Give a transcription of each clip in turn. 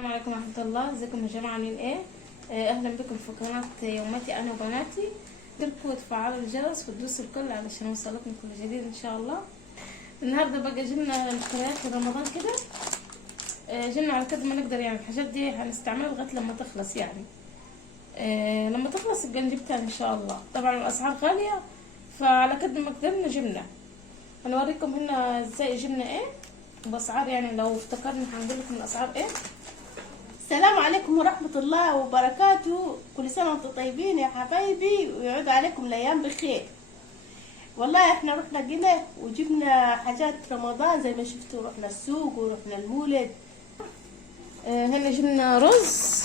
السلام عليكم ورحمة الله. ازيكم يا جماعة، عاملين ايه؟ اهلا بكم في قناة يوماتي انا وبناتي. اشتركوا وتفعلوا الجرس وتدوسوا الكل علشان يوصلكم كل جديد ان شاء الله. النهارده بقى جبنا مشتريات في رمضان كده. جبنا على قد ما نقدر، يعني الحاجات دي هنستعملها لغاية لما تخلص يعني. لما تخلص يبقى نجيب تاني ان شاء الله. طبعا الاسعار غالية، فعلى قد ما قدرنا جبنا. هنوريكم هنا ازاي جبنا ايه باسعار، يعني لو افتكرنا هنقول لكم الاسعار ايه. السلام عليكم ورحمة الله وبركاته. كل سنة وانتم طيبين يا حبايبي، ويعود عليكم الأيام بخير. والله احنا رحنا جنة وجبنا حاجات رمضان زي ما شفتوا، رحنا السوق ورحنا المولد. هنا جبنا رز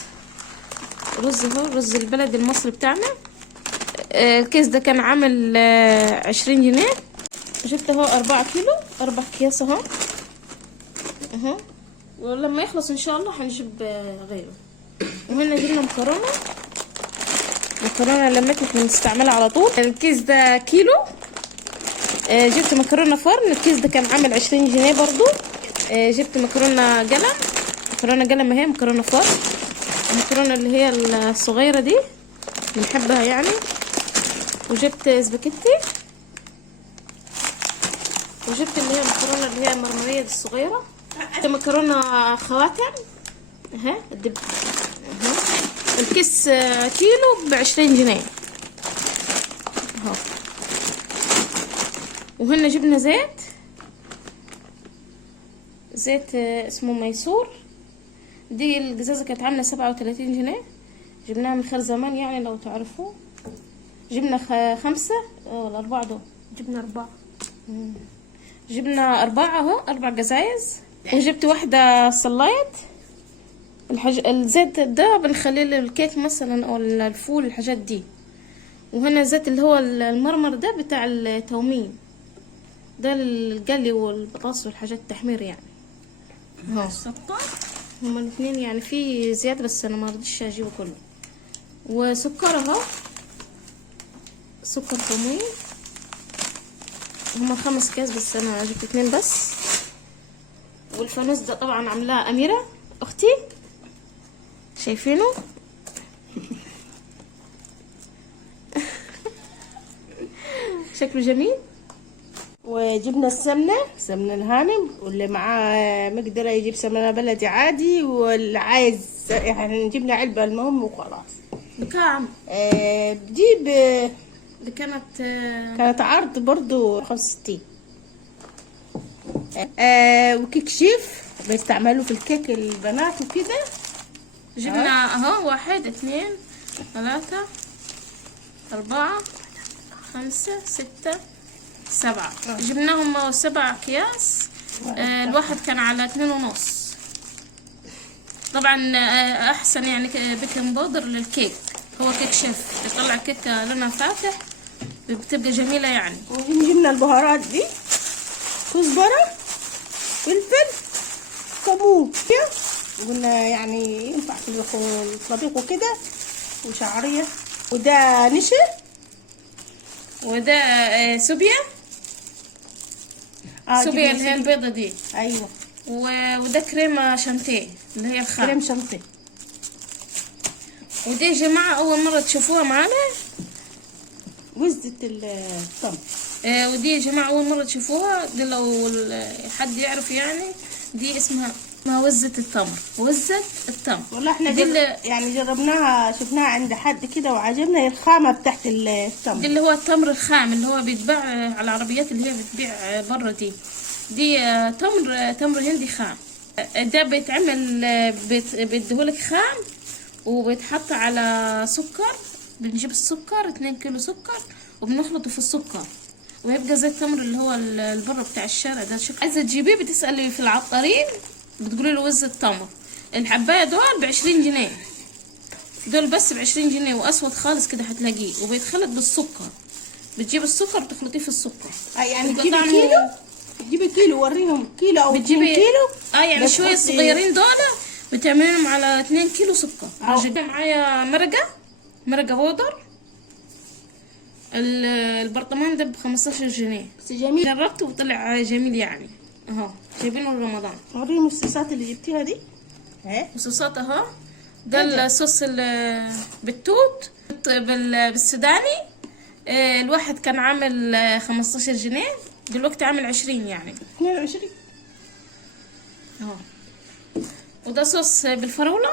اهو، رز البلد المصري بتاعنا. الكيس ده كان عامل 20 جنيه. جبت اهو 4 كيلو، 4 اكياس اهو. ولما يخلص ان شاء الله هنجيب غيره. وهنا جبنا مكرونه لما احنا بنستعملها على طول. الكيس ده كيلو. جبت مكرونه فرن، الكيس ده كان عامل 20 جنيه برضو. جبت مكرونه قلم اهي، مكرونه فرن. المكرونه اللي هي الصغيره دي بنحبها يعني. وجبت سباكيتي، وجبت اللي هي المكرونه اللي هي المرمريه دي الصغيره. مكرونه خواتم اهي الدب اهو. الكيس كيلو ب20 جنيه اهو. وهنا جبنا زيت اسمه ميسور. دي القزازه كانت عامله 37 جنيه. جبناها من خير زمان يعني لو تعرفوا. جبنا 5 ولا 4 دول. جبنا 4 اهو، 4 قزايز. وجبت واحدة صلايت. الزيت ده بنخليه للكيك مثلا او الفول الحاجات دي. وهنا زيت اللي هو المرمر ده بتاع التومين، ده للقلي والبطاطس والحاجات التحمير يعني. السكر هما الاثنين يعني في زيادة، بس انا ما رضيتش اجيبه كله. وسكر اهو، سكر تومين. هما 5 اكياس بس انا جبت 2 بس. والفانوس ده طبعا عاملاه اميره اختي، شايفينه؟ شكله جميل. وجبنا سمنة الهانم، واللي معاه مقدرة يجيب سمنة بلدي عادي، واللي عايز يعني جبنا علبة المهم وخلاص. بكام؟ دي اللي كانت عرض برضو 65. وكيك شيف بيستعملوا في الكيك البنات وكده. جبنا اهو 1 2 3 4 5 6 7. جبناهم 7 اكياس. الواحد كان على 2.5. طبعا احسن يعني بيكنج باودر للكيك. هو كيك شيف يطلع كيكه لونها فاتح، بتبقى جميله يعني. وجبنا البهارات دي، كزبره، فلفل، كمون. قلنا يعني ينفع في الطبيخ وكده. وشعريه، وده نشا، وده سوبيا. سوبيا اللي هي البيضه دي. ايوه. وده كريمه شانتيه اللي هي الخام. كريم شانتيه. ودي يا جماعه اول مره تشوفوها معانا، وزة التمر. ودي يا جماعه اول مره تشوفوها. دي لو حد يعرف يعني، دي اسمها وزة التمر. والله احنا يعني جربناها، شفناها عند حد كده وعجبنا الخامة بتاعت التمر. دي اللي هو التمر الخام اللي هو بيتباع على العربيات اللي هي بتبيع بره دي تمر هندي خام. ده بيتعمل بيديهولك خام وبيتحط على سكر. بنجيب السكر 2 كيلو سكر وبنخلطه في السكر، ويبقى زي التمر اللي هو البره بتاع الشارع ده. شوف، عايزه تجيبيه بتسالي في العطارين، بتقولي له وز التمر. الحبايه دول ب20 جنيه، دول بس ب20 جنيه، واسود خالص كده هتلاقيه، وبيتخلط بالسكر. بتجيب السكر تخلطيه في السكر. يعني تجيبي كيلو وريهم كيلو او 2 كيلو. يعني شويه صغيرين دول بتعملهم على 2 كيلو سكر. جبت معايا مرقه بودر. البرطمان ده ب15 جنيه بس جميل. جربته وطلع جميل يعني اهو. جايبينه رمضان. وريهم الصوصات اللي جبتيها دي. ايه وصوصات اهو. ده الصوص بالتوت بالسوداني. الواحد كان عامل 15 جنيه، دلوقتي عامل 20 يعني 22 اهو. وده صوص بالفراولة،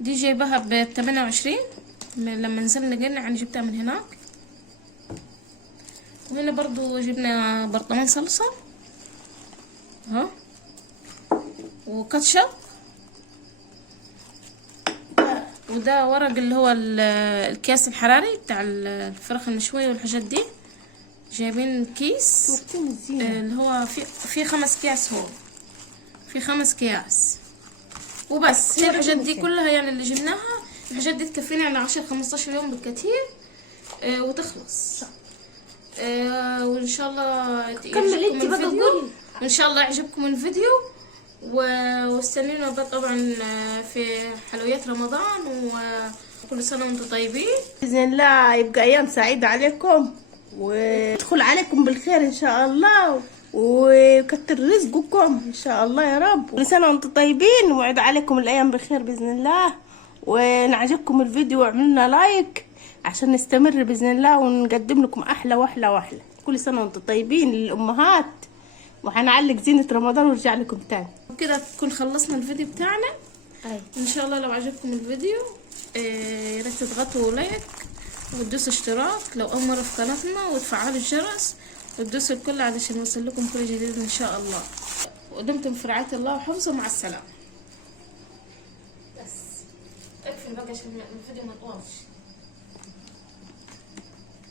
دي جايبها ب 28 لما نزلنا قلنا يعني جبتها من هناك. وهنا برضو جبنا برطمان صلصة اهو، وكاتشب. وده ورق اللي هو الكيس الحراري بتاع الفراخ المشوية والحاجات دي. جايبين كيس اللي هو في 5 اكياس، هو في 5 اكياس وبس. هي الحاجات دي كلها يعني اللي جبناها، الحاجات دي تكفينا يعني 10-15 يوم بالكتير وتخلص. وان شاء الله يعجبكم الفيديو، وان شاء الله يعجبكم الفيديو، واستنونا بقى طبعا في حلويات رمضان، وكل سنه وانتم طيبين باذن الله. يبقى ايام سعيده عليكم ويدخل عليكم بالخير ان شاء الله، ويكتر رزقكم ان شاء الله يا رب. كل سنه وانتم طيبين، ويعود عليكم الايام بخير باذن الله. ونعجبكم الفيديو واعملوا لنا لايك عشان نستمر باذن الله ونقدم لكم احلى واحلى واحلى. كل سنه وانتم طيبين للامهات، وهنعلق زينه رمضان ونرجع لكم تاني. وكده نكون خلصنا الفيديو بتاعنا. ان شاء الله لو عجبكم الفيديو يا ريت تضغطوا لايك وتدوسوا اشتراك لو اول مره في قناتنا، وتفعلوا الجرس وتدوسوا الكل علشان يوصل لكم كل جديد ان شاء الله. ودمتم في رعايه الله وحفظه، مع السلامه. بس اقفل بقى عشان الفيديو ما يطولش.